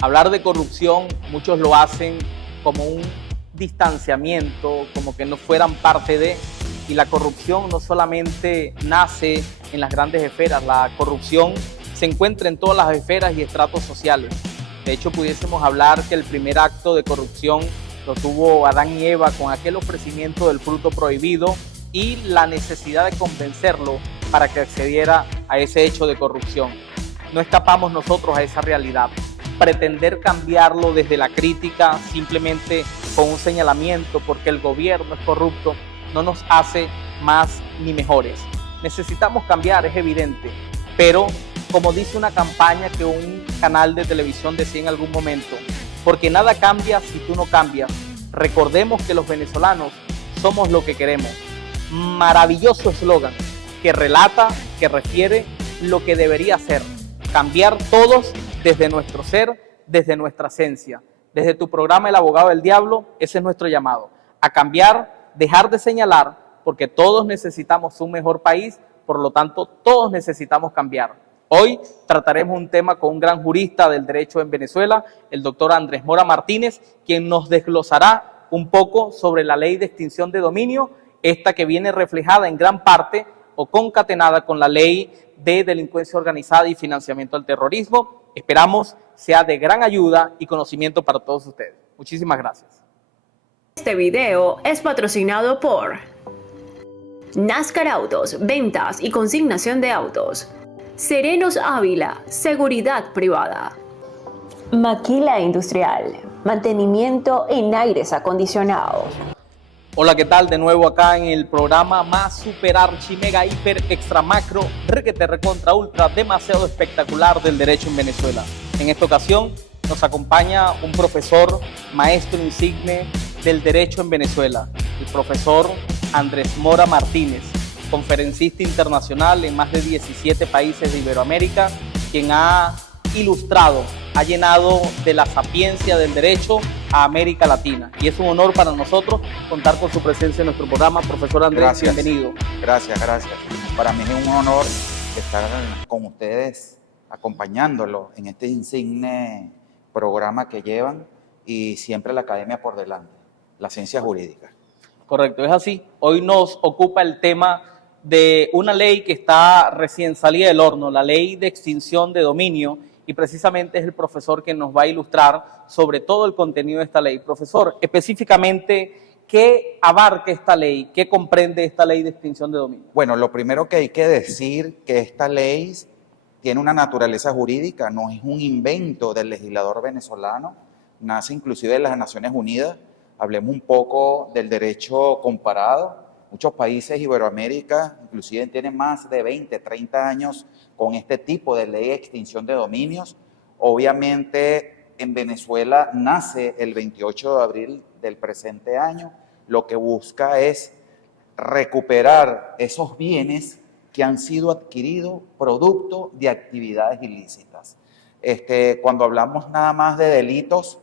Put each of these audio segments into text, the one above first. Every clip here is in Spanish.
Hablar de corrupción, muchos lo hacen como un distanciamiento, como que no fueran parte de, y la corrupción no solamente nace en las grandes esferas, la corrupción se encuentra en todas las esferas y estratos sociales. De hecho, pudiésemos hablar que el primer acto de corrupción lo tuvo Adán y Eva con aquel ofrecimiento del fruto prohibido y la necesidad de convencerlo para que accediera a ese hecho de corrupción. No escapamos nosotros a esa realidad. Pretender cambiarlo desde la crítica, simplemente con un señalamiento porque el gobierno es corrupto, no nos hace más ni mejores. Necesitamos cambiar, es evidente, pero como dice una campaña que un canal de televisión decía en algún momento, porque nada cambia si tú no cambias. Recordemos que los venezolanos somos lo que queremos. Maravilloso eslogan que relata, que refiere lo que debería ser. Cambiar todos desde nuestro ser, desde nuestra esencia. Desde tu programa El Abogado del Diablo, ese es nuestro llamado. A cambiar, dejar de señalar, porque todos necesitamos un mejor país, por lo tanto, todos necesitamos cambiar. Hoy trataremos un tema con un gran jurista del derecho en Venezuela, el doctor Andrés Mora Martínez, quien nos desglosará un poco sobre la ley de extinción de dominio, esta que viene reflejada en gran parte o concatenada con la ley de delincuencia organizada y financiamiento al terrorismo. Esperamos sea de gran ayuda y conocimiento para todos ustedes. Muchísimas gracias. Este video es patrocinado por NASCAR Autos, ventas y consignación de autos. Serenos Ávila, seguridad privada. Maquila Industrial, mantenimiento en aires acondicionados. Hola, ¿qué tal? De nuevo acá en el programa más super archi mega hiper extra macro requete recontra ultra demasiado espectacular del derecho en Venezuela. En esta ocasión nos acompaña un profesor, maestro insigne del derecho en Venezuela, el profesor Andrés Mora Martínez, conferencista internacional en más de 17 países de Iberoamérica, quien ha ilustrado, ha llenado de la sapiencia del derecho a América Latina. Y es un honor para nosotros contar con su presencia en nuestro programa. Profesor Andrés, gracias. Bienvenido. Gracias. Para mí es un honor estar con ustedes, acompañándolo en este insigne programa que llevan y siempre la academia por delante, la ciencia jurídica. Correcto, es así. Hoy nos ocupa el tema de una ley que está recién salida del horno, la ley de extinción de dominio, y precisamente es el profesor que nos va a ilustrar sobre todo el contenido de esta ley. Profesor, específicamente, ¿qué abarca esta ley? ¿Qué comprende esta ley de extinción de dominio? Bueno, lo primero que hay que decir que esta ley tiene una naturaleza jurídica, no es un invento del legislador venezolano, nace inclusive de las Naciones Unidas. Hablemos un poco del derecho comparado. Muchos países de Iberoamérica inclusive tienen más de 20, 30 años con este tipo de ley de extinción de dominios. Obviamente en Venezuela nace el 28 de abril del presente año. Lo que busca es recuperar esos bienes que han sido adquiridos producto de actividades ilícitas. Cuando hablamos nada más de delitos,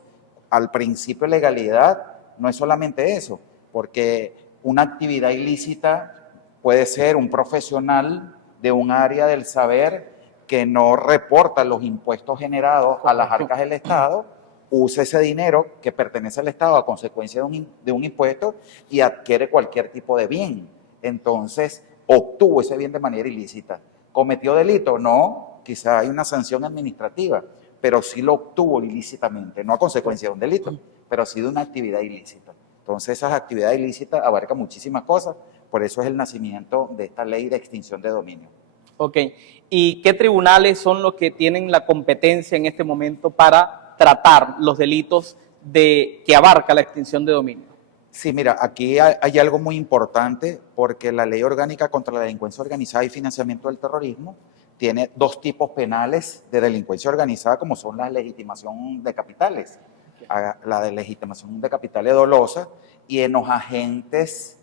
al principio de legalidad, no es solamente eso, porque una actividad ilícita puede ser un profesional de un área del saber que no reporta los impuestos generados a las arcas del Estado, usa ese dinero que pertenece al Estado a consecuencia de un impuesto y adquiere cualquier tipo de bien. Entonces, obtuvo ese bien de manera ilícita. ¿Cometió delito? No, quizá hay una sanción administrativa, pero sí lo obtuvo ilícitamente, no a consecuencia de un delito, pero sí de una actividad ilícita. Entonces, esas actividades ilícitas abarcan muchísimas cosas, por eso es el nacimiento de esta ley de extinción de dominio. Ok, ¿y qué tribunales son los que tienen la competencia en este momento para tratar los delitos que abarca la extinción de dominio? Sí, mira, aquí hay algo muy importante porque la Ley Orgánica contra la Delincuencia Organizada y Financiamiento del Terrorismo tiene dos tipos penales de delincuencia organizada, como son la legitimación de capitales, la de legitimación de capitales dolosa, y en los agentes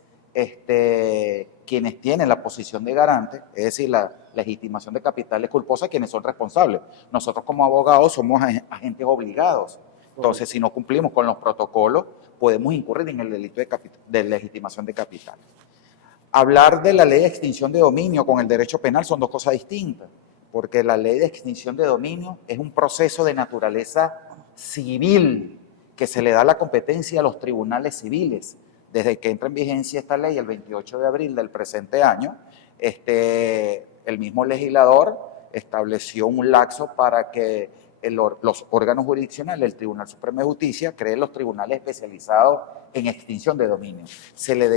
quienes tienen la posición de garante, es decir, la legitimación de capitales culposa, quienes son responsables. Nosotros como abogados somos agentes obligados. Entonces, si no cumplimos con los protocolos, podemos incurrir en el delito de legitimación de capitales. Hablar de la ley de extinción de dominio con el derecho penal son dos cosas distintas, porque la ley de extinción de dominio es un proceso de naturaleza civil que se le da la competencia a los tribunales civiles. Desde que entra en vigencia esta ley el 28 de abril del presente año, el mismo legislador estableció un lapso para que los órganos jurisdiccionales, el Tribunal Supremo de Justicia, creen los tribunales especializados en extinción de dominio. Se le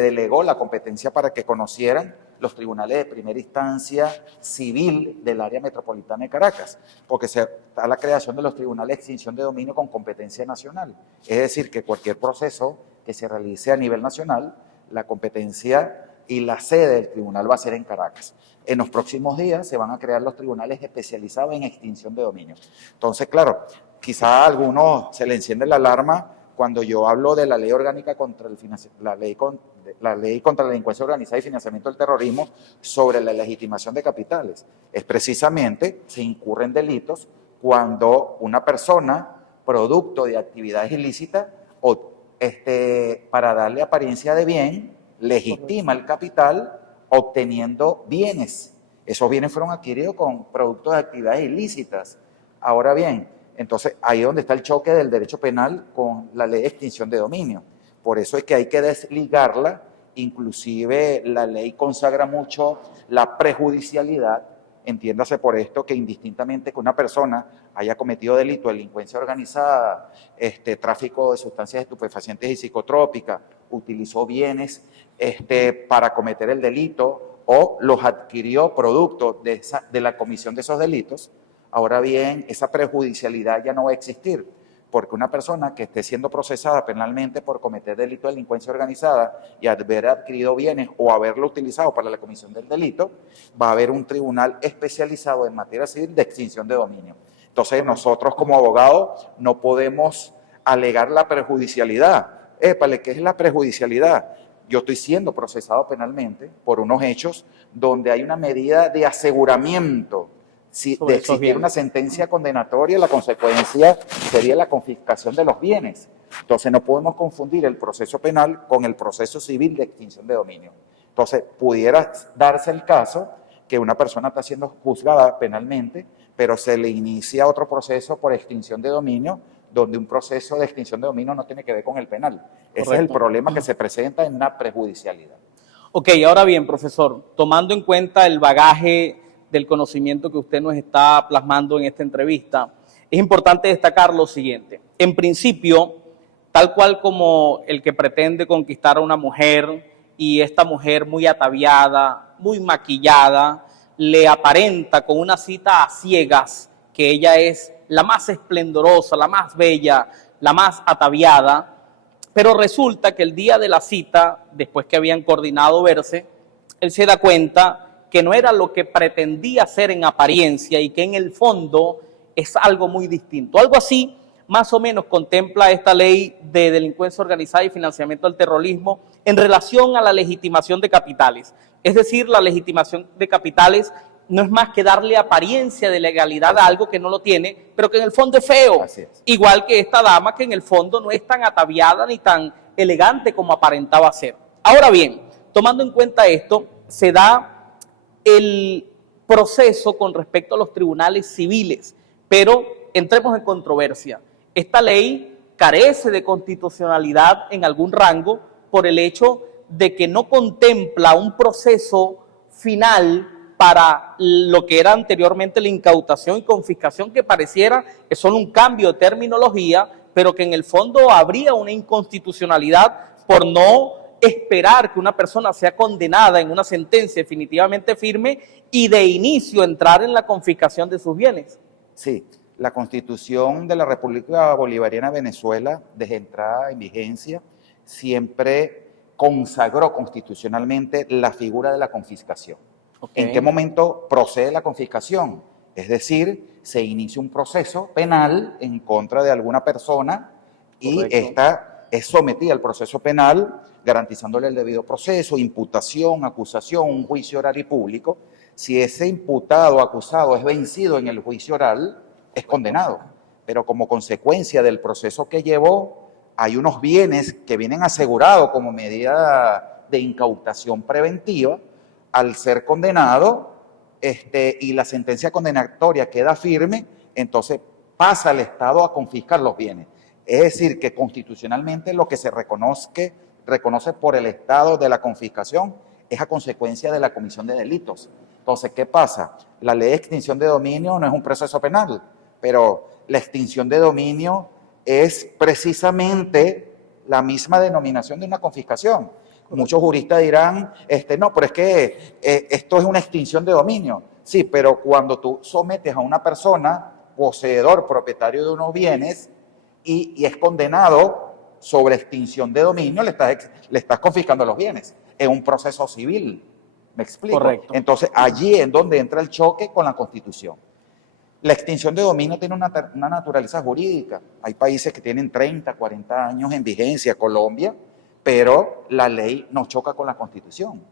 delegó la competencia para que conocieran los tribunales de primera instancia civil del área metropolitana de Caracas, porque se da la creación de los tribunales de extinción de dominio con competencia nacional. Es decir, que cualquier proceso que se realice a nivel nacional, la competencia y la sede del tribunal va a ser en Caracas. En los próximos días se van a crear los tribunales especializados en extinción de dominio. Entonces, claro, quizá a algunos se le enciende la alarma cuando yo hablo de la ley orgánica contra la ley contra la delincuencia organizada y financiamiento del terrorismo sobre la legitimación de capitales. Es precisamente, se incurren delitos cuando una persona, producto de actividades ilícitas, para darle apariencia de bien, legitima el capital obteniendo bienes. Esos bienes fueron adquiridos con productos de actividades ilícitas. Ahora bien, entonces ahí es donde está el choque del derecho penal con la ley de extinción de dominio. Por eso es que hay que desligarla, inclusive la ley consagra mucho la prejudicialidad, entiéndase por esto que indistintamente que una persona haya cometido delito, delincuencia organizada, tráfico de sustancias estupefacientes y psicotrópicas, utilizó bienes para cometer el delito o los adquirió producto de la comisión de esos delitos. Ahora bien, esa prejudicialidad ya no va a existir, porque una persona que esté siendo procesada penalmente por cometer delito de delincuencia organizada y haber adquirido bienes o haberlo utilizado para la comisión del delito, va a haber un tribunal especializado en materia civil de extinción de dominio. Entonces, nosotros como abogados no podemos alegar la prejudicialidad. Épale, ¿qué es la prejudicialidad? Yo estoy siendo procesado penalmente por unos hechos donde hay una medida de aseguramiento. Si de existir una sentencia condenatoria, la consecuencia sería la confiscación de los bienes. Entonces no podemos confundir el proceso penal con el proceso civil de extinción de dominio. Entonces pudiera darse el caso que una persona está siendo juzgada penalmente, pero se le inicia otro proceso por extinción de dominio, donde un proceso de extinción de dominio no tiene que ver con el penal. Correcto. Ese es el problema que se presenta en la prejudicialidad. Ok, ahora bien, profesor, tomando en cuenta el bagaje del conocimiento que usted nos está plasmando en esta entrevista, es importante destacar lo siguiente. En principio, tal cual como el que pretende conquistar a una mujer y esta mujer muy ataviada, muy maquillada, le aparenta con una cita a ciegas que ella es la más esplendorosa, la más bella, la más ataviada, pero resulta que el día de la cita, después que habían coordinado verse, él se da cuenta que no era lo que pretendía ser en apariencia y que en el fondo es algo muy distinto. Algo así, más o menos, contempla esta ley de delincuencia organizada y financiamiento del terrorismo en relación a la legitimación de capitales. Es decir, la legitimación de capitales no es más que darle apariencia de legalidad a algo que no lo tiene, pero que en el fondo es feo. Así es. Igual que esta dama que en el fondo no es tan ataviada ni tan elegante como aparentaba ser. Ahora bien, tomando en cuenta esto, se da el proceso con respecto a los tribunales civiles, pero entremos en controversia. Esta ley carece de constitucionalidad en algún rango por el hecho de que no contempla un proceso final para lo que era anteriormente la incautación y confiscación, que pareciera que son un cambio de terminología, pero que en el fondo habría una inconstitucionalidad por no esperar que una persona sea condenada en una sentencia definitivamente firme y de inicio entrar en la confiscación de sus bienes. Sí, la Constitución de la República Bolivariana de Venezuela, desde entrada en vigencia, siempre consagró constitucionalmente la figura de la confiscación. Okay. ¿En qué momento procede la confiscación? Es decir, se inicia un proceso penal en contra de alguna persona. Correcto. Y esta es sometida al proceso penal, garantizándole el debido proceso, imputación, acusación, un juicio oral y público. Si ese imputado o acusado es vencido en el juicio oral, es condenado. Pero como consecuencia del proceso que llevó, hay unos bienes que vienen asegurados como medida de incautación preventiva. Al ser condenado y la sentencia condenatoria queda firme, entonces pasa al Estado a confiscar los bienes. Es decir, que constitucionalmente lo que se reconoce por el Estado de la confiscación es a consecuencia de la comisión de delitos. Entonces, ¿qué pasa? La ley de extinción de dominio no es un proceso penal, pero la extinción de dominio es precisamente la misma denominación de una confiscación. Muchos juristas dirán, no, pero es que esto es una extinción de dominio. Sí, pero cuando tú sometes a una persona, poseedor, propietario de unos bienes, y es condenado sobre extinción de dominio, le estás confiscando los bienes en un proceso civil. ¿Me explico? Correcto. Entonces, allí es donde entra el choque con la Constitución. La extinción de dominio tiene una naturaleza jurídica. Hay países que tienen 30, 40 años en vigencia, Colombia, pero la ley nos choca con la Constitución.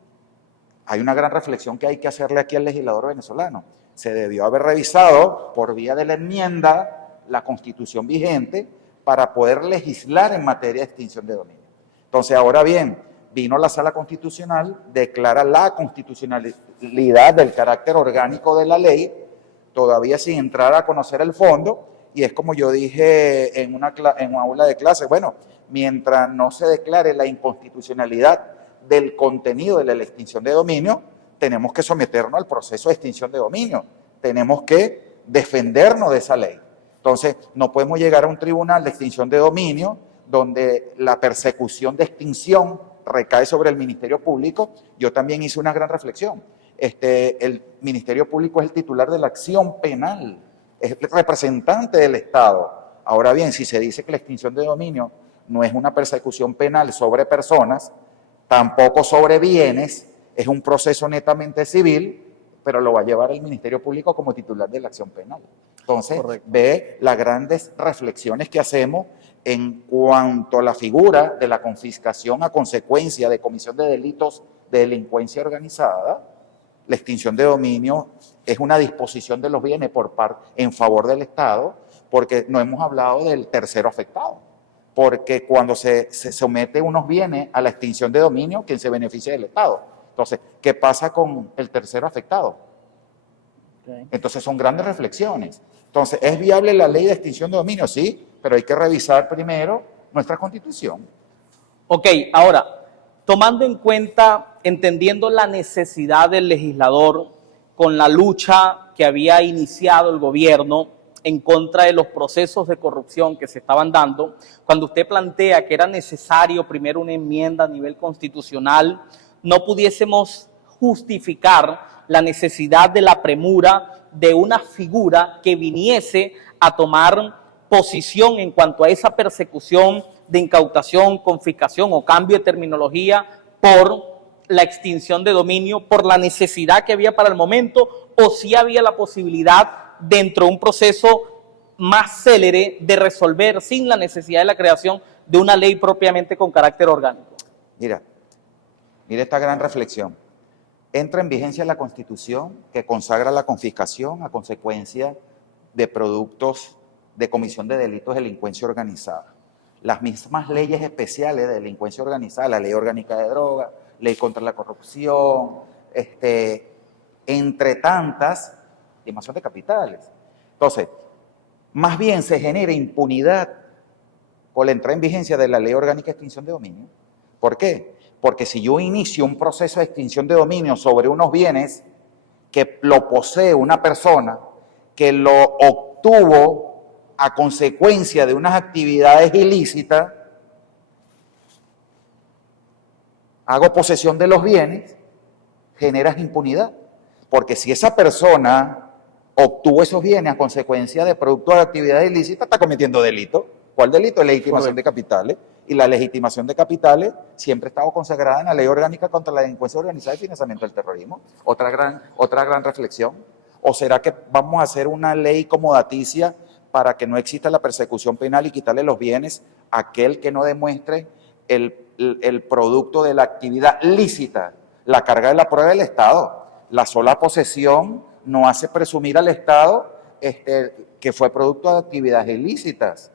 Hay una gran reflexión que hay que hacerle aquí al legislador venezolano. Se debió haber revisado por vía de la enmienda la Constitución vigente para poder legislar en materia de extinción de dominio. Entonces, ahora bien, vino la Sala Constitucional, declara la constitucionalidad del carácter orgánico de la ley, todavía sin entrar a conocer el fondo, y es como yo dije en una aula de clase, bueno, mientras no se declare la inconstitucionalidad del contenido de la extinción de dominio, tenemos que someternos al proceso de extinción de dominio, tenemos que defendernos de esa ley. Entonces, no podemos llegar a un tribunal de extinción de dominio donde la persecución de extinción recae sobre el Ministerio Público. Yo también hice una gran reflexión. El Ministerio Público es el titular de la acción penal, es el representante del Estado. Ahora bien, si se dice que la extinción de dominio no es una persecución penal sobre personas, tampoco sobre bienes, es un proceso netamente civil, pero lo va a llevar el Ministerio Público como titular de la acción penal. Entonces, correcto, ve las grandes reflexiones que hacemos en cuanto a la figura de la confiscación a consecuencia de comisión de delitos de delincuencia organizada. La extinción de dominio es una disposición de los bienes en favor del Estado, porque no hemos hablado del tercero afectado. Porque cuando se somete unos bienes a la extinción de dominio, quien se beneficia del Estado. Entonces, ¿qué pasa con el tercero afectado? Okay. Entonces, son grandes reflexiones. Entonces, ¿es viable la ley de extinción de dominio? Sí, pero hay que revisar primero nuestra Constitución. Ok, ahora, tomando en cuenta, entendiendo la necesidad del legislador con la lucha que había iniciado el gobierno en contra de los procesos de corrupción que se estaban dando, cuando usted plantea que era necesario primero una enmienda a nivel constitucional, no pudiésemos justificar la necesidad de la premura de una figura que viniese a tomar posición en cuanto a esa persecución de incautación, confiscación o cambio de terminología por la extinción de dominio, por la necesidad que había para el momento, o si había la posibilidad dentro de un proceso más célere de resolver sin la necesidad de la creación de una ley propiamente con carácter orgánico. Mira esta gran reflexión. Entra en vigencia la Constitución que consagra la confiscación a consecuencia de productos de comisión de delitos de delincuencia organizada. Las mismas leyes especiales de delincuencia organizada, la Ley Orgánica de Drogas, Ley contra la Corrupción, entre tantas, estimación de capitales. Entonces, más bien se genera impunidad con la entrada en vigencia de la Ley Orgánica de Extinción de Dominio. ¿Por qué? Porque si yo inicio un proceso de extinción de dominio sobre unos bienes que lo posee una persona, que lo obtuvo a consecuencia de unas actividades ilícitas, hago posesión de los bienes, generas impunidad. Porque si esa persona obtuvo esos bienes a consecuencia de productos de actividades ilícitas, está cometiendo delito. ¿Cuál delito? Legitimación de capitales. Y la legitimación de capitales siempre ha estado consagrada en la Ley Orgánica contra la Delincuencia Organizada y Financiamiento del Terrorismo. Otra gran reflexión. ¿O será que vamos a hacer una ley comodaticia para que no exista la persecución penal y quitarle los bienes a aquel que no demuestre el producto de la actividad lícita? La carga de la prueba del Estado. La sola posesión no hace presumir al Estado que fue producto de actividades ilícitas.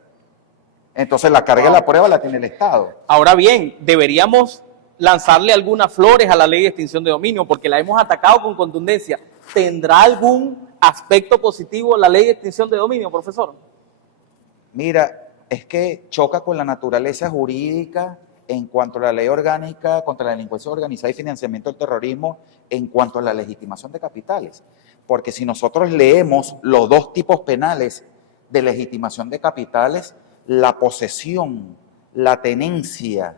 Entonces la carga de la prueba la tiene el Estado. Ahora bien, deberíamos lanzarle algunas flores a la ley de extinción de dominio porque la hemos atacado con contundencia. ¿Tendrá algún aspecto positivo la ley de extinción de dominio, profesor? Mira, es que choca con la naturaleza jurídica en cuanto a la ley orgánica contra la delincuencia organizada y financiamiento del terrorismo, en cuanto a la legitimación de capitales. Porque si nosotros leemos los dos tipos penales de legitimación de capitales, la posesión, la tenencia,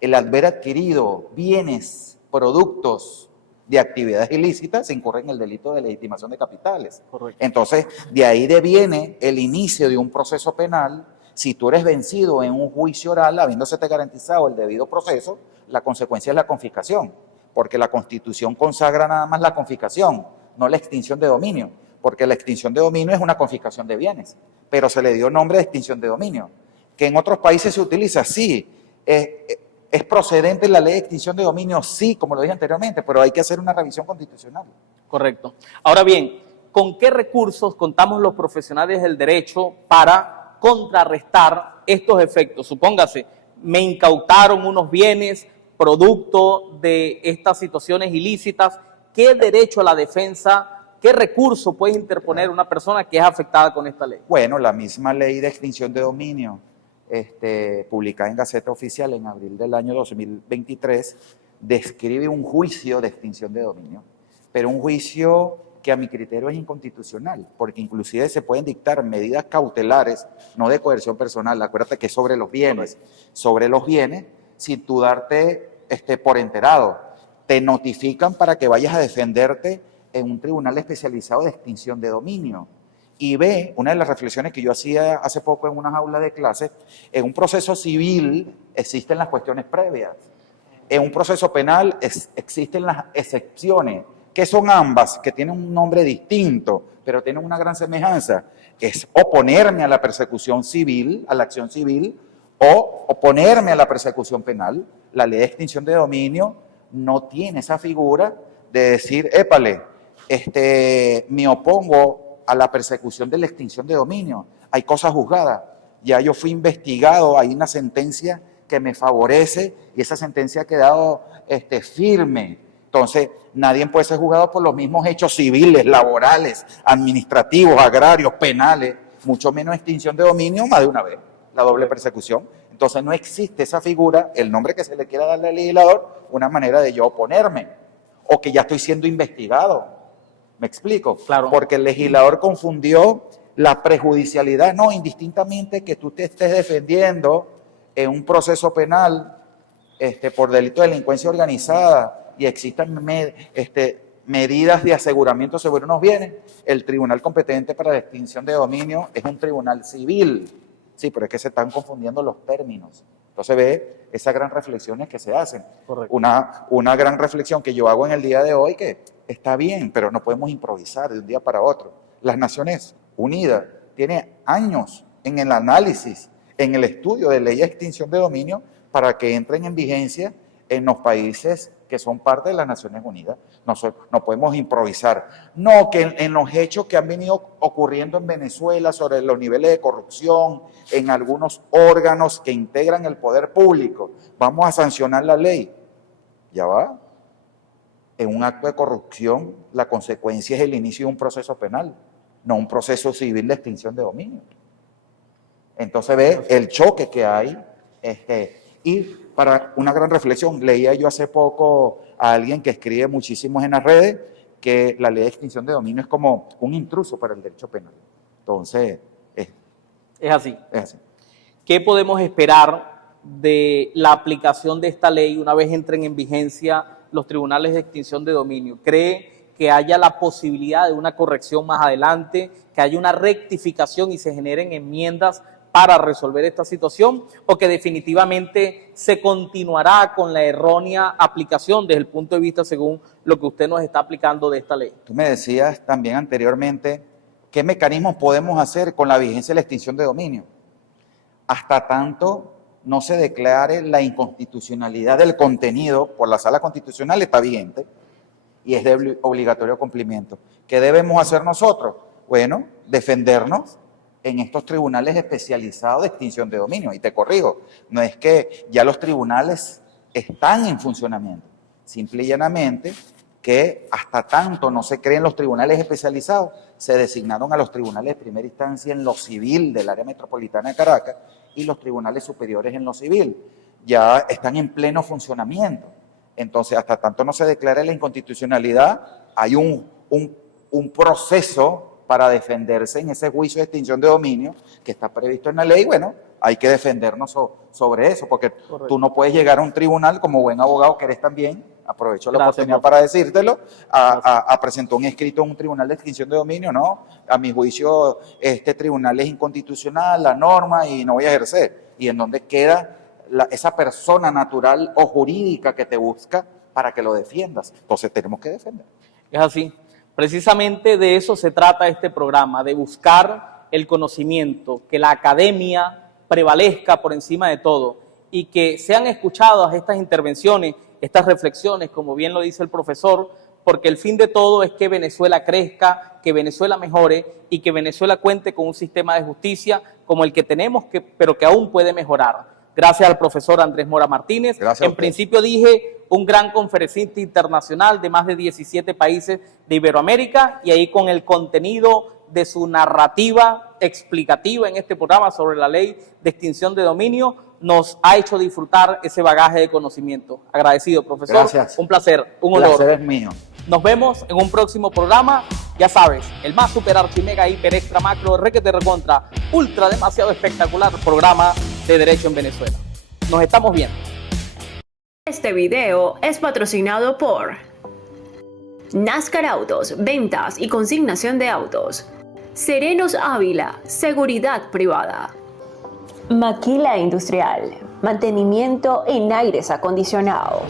el haber adquirido bienes, productos de actividades ilícitas, incurre en el delito de legitimación de capitales. Correcto. Entonces, de ahí deviene el inicio de un proceso penal. Si tú eres vencido en un juicio oral, habiéndose garantizado el debido proceso, la consecuencia es la confiscación, porque la Constitución consagra nada más la confiscación, no la extinción de dominio, porque la extinción de dominio es una confiscación de bienes, pero se le dio nombre de extinción de dominio, que en otros países se utiliza, sí, ¿es procedente la ley de extinción de dominio? Sí, como lo dije anteriormente, pero hay que hacer una revisión constitucional. Correcto. Ahora bien, ¿con qué recursos contamos los profesionales del derecho para contrarrestar estos efectos? Supóngase, me incautaron unos bienes producto de estas situaciones ilícitas. ¿Qué derecho a la defensa, qué recurso puede interponer una persona que es afectada con esta ley? Bueno, la misma ley de extinción de dominio, publicada en Gaceta Oficial en abril del año 2023, describe un juicio de extinción de dominio, pero un juicio que a mi criterio es inconstitucional, porque inclusive se pueden dictar medidas cautelares, no de coerción personal, acuérdate que es sobre los bienes, sin tú darte por enterado, te notifican para que vayas a defenderte en un tribunal especializado de extinción de dominio. Y ve, una de las reflexiones que yo hacía hace poco en unas aulas de clase, en un proceso civil existen las cuestiones previas, en un proceso penal existen las excepciones, que son ambas, que tienen un nombre distinto, pero tienen una gran semejanza, es oponerme a la persecución civil, a la acción civil, o oponerme a la persecución penal. La ley de extinción de dominio no tiene esa figura de decir, épale, me opongo a la persecución de la extinción de dominio. Hay cosas juzgadas. Ya yo fui investigado, hay una sentencia que me favorece y esa sentencia ha quedado firme. Entonces, nadie puede ser juzgado por los mismos hechos civiles, laborales, administrativos, agrarios, penales, mucho menos extinción de dominio más de una vez, la doble persecución. Entonces, no existe esa figura, el nombre que se le quiera darle al legislador, una manera de yo oponerme o que ya estoy siendo investigado. ¿Me explico? Claro. Porque el legislador confundió la prejudicialidad, no, indistintamente que tú te estés defendiendo en un proceso penal por delito de delincuencia organizada y existan medidas de aseguramiento sobre unos bienes, el tribunal competente para la extinción de dominio es un tribunal civil. Sí, pero es que se están confundiendo los términos. Entonces ve esas gran reflexiones que se hacen. Correcto. Una gran reflexión que yo hago en el día de hoy, que está bien, pero no podemos improvisar de un día para otro. Las Naciones Unidas tienen años en el análisis, en el estudio de ley de extinción de dominio para que entren en vigencia en los países que son parte de las Naciones Unidas. No podemos improvisar. No, que en los hechos que han venido ocurriendo en Venezuela sobre los niveles de corrupción, en algunos órganos que integran el poder público, vamos a sancionar la ley. Ya va. En un acto de corrupción, la consecuencia es el inicio de un proceso penal, no un proceso civil de extinción de dominio. Entonces ve el choque que hay. Y para una gran reflexión, leía yo hace poco a alguien que escribe muchísimo en las redes que la ley de extinción de dominio es como un intruso para el derecho penal. Entonces, es así. Es así. ¿Qué podemos esperar de la aplicación de esta ley una vez entren en vigencia los tribunales de extinción de dominio? ¿Cree que haya la posibilidad de una corrección más adelante, que haya una rectificación y se generen enmiendas para resolver esta situación, o que definitivamente se continuará con la errónea aplicación desde el punto de vista según lo que usted nos está aplicando de esta ley? Tú me decías también anteriormente, ¿qué mecanismos podemos hacer con la vigencia de la extinción de dominio? Hasta tanto no se declare la inconstitucionalidad del contenido por la Sala Constitucional, está vigente y es de obligatorio cumplimiento. ¿Qué debemos hacer nosotros? Bueno, defendernos en estos tribunales especializados de extinción de dominio. Y te corrijo, no es que ya los tribunales están en funcionamiento. Simple y llanamente que hasta tanto no se creen los tribunales especializados, se designaron a los tribunales de primera instancia en lo civil del área metropolitana de Caracas y los tribunales superiores en lo civil. Ya están en pleno funcionamiento. Entonces, hasta tanto no se declare la inconstitucionalidad, hay un proceso para defenderse en ese juicio de extinción de dominio que está previsto en la ley. Bueno, hay que defendernos sobre eso, porque Correcto. Tú no puedes llegar a un tribunal como buen abogado que eres también, aprovecho la Gracias, oportunidad profe. para decírtelo, a presentar un escrito en un tribunal de extinción de dominio, no, a mi juicio este tribunal es inconstitucional, la norma y no voy a ejercer. ¿Y en dónde queda esa persona natural o jurídica que te busca para que lo defiendas? Entonces tenemos que defender. Es así. Precisamente de eso se trata este programa, de buscar el conocimiento, que la academia prevalezca por encima de todo y que sean escuchadas estas intervenciones, estas reflexiones, como bien lo dice el profesor, porque el fin de todo es que Venezuela crezca, que Venezuela mejore y que Venezuela cuente con un sistema de justicia como el que tenemos, pero que aún puede mejorar. Gracias al profesor Andrés Mora Martínez. Gracias a En usted. principio dije un gran conferencista internacional de más de 17 países de Iberoamérica y ahí con el contenido de su narrativa explicativa en este programa sobre la ley de extinción de dominio nos ha hecho disfrutar ese bagaje de conocimiento. Agradecido, profesor. Gracias. Un placer, un El honor. placer es mío. Nos vemos en un próximo programa. Ya sabes, el más super archimega hiper extra macro requete recontra ultra demasiado espectacular programa de Derecho en Venezuela. Nos estamos viendo. Este video es patrocinado por NASCAR Autos, ventas y consignación de autos. Serenos Ávila, seguridad privada. Maquila Industrial, mantenimiento en aires acondicionados.